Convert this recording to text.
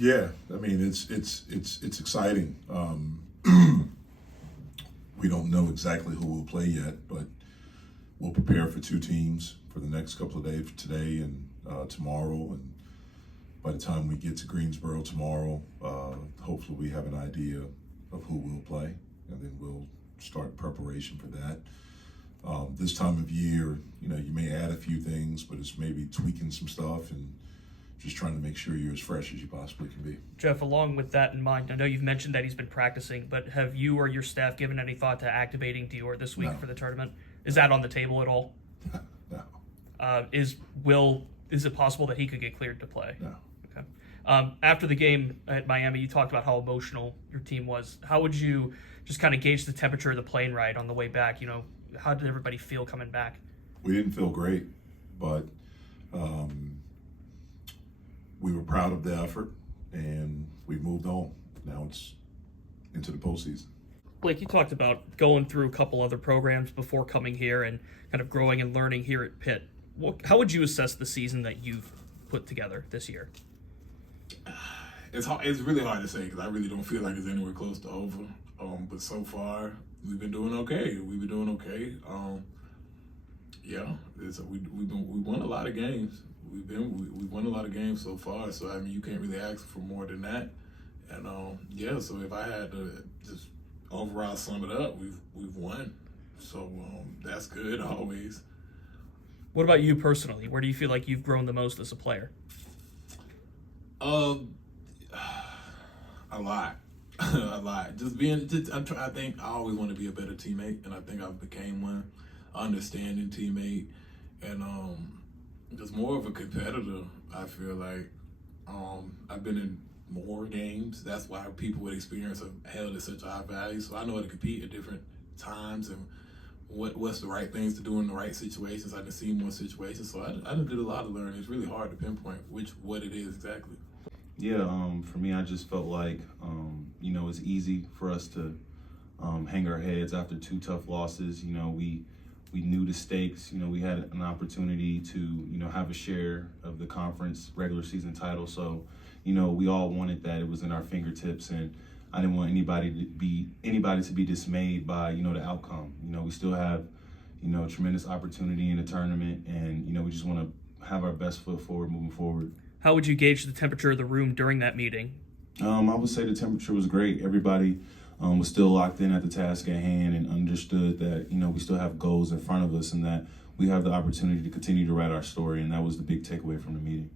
Yeah, I mean it's exciting. We don't know exactly who will play yet, but we'll prepare for two teams for the next couple of days, today and tomorrow. And by the time we get to Greensboro tomorrow, hopefully we have an idea of who will play, and then we'll start preparation for that. This time of year, you may add a few things, but it's maybe tweaking some stuff and just trying to make sure you're as fresh as you possibly can be. Jeff, along with that in mind, I know you've mentioned that he's been practicing, but have you or your staff given any thought to activating Dior this week for the tournament? Is that on the table at all? No. Is it possible that he could get cleared to play? No. Okay. After the game at Miami, you talked about how emotional your team was. How would you just kind of gauge the temperature of the plane ride on the way back? How did everybody feel coming back? We didn't feel great, but we were proud of the effort, and we moved on. Now it's into the postseason. Blake, you talked about going through a couple other programs before coming here and kind of growing and learning here at Pitt. How would you assess the season that you've put together this year? It's really hard to say because I really don't feel like it's anywhere close to over. But so far, we've been doing okay. We won a lot of games. We won a lot of games so far. So I mean, you can't really ask for more than that. And so if I had to just overall sum it up, we've won. So that's good always. What about you personally? Where do you feel like you've grown the most as a player? A lot. A lot. I think I always want to be a better teammate, and I think I've became one, understanding teammate, and just more of a competitor. I feel like I've been in more games. That's why people with experience have held at such a high value. So I know how to compete at different times and what's the right things to do in the right situations. I can see more situations. So I did a lot of learning. It's really hard to pinpoint what it is exactly. Yeah, for me, I just felt like, it's easy for us to hang our heads after two tough losses. We knew the stakes. We had an opportunity to, have a share of the conference regular season title. So, we all wanted that. It was in our fingertips, and I didn't want anybody to be dismayed by, the outcome. We still have, tremendous opportunity in the tournament, and, we just want to have our best foot forward moving forward. How would you gauge the temperature of the room during that meeting? I would say the temperature was great. Everybody was still locked in at the task at hand and understood that, we still have goals in front of us and that we have the opportunity to continue to write our story, and that was the big takeaway from the meeting.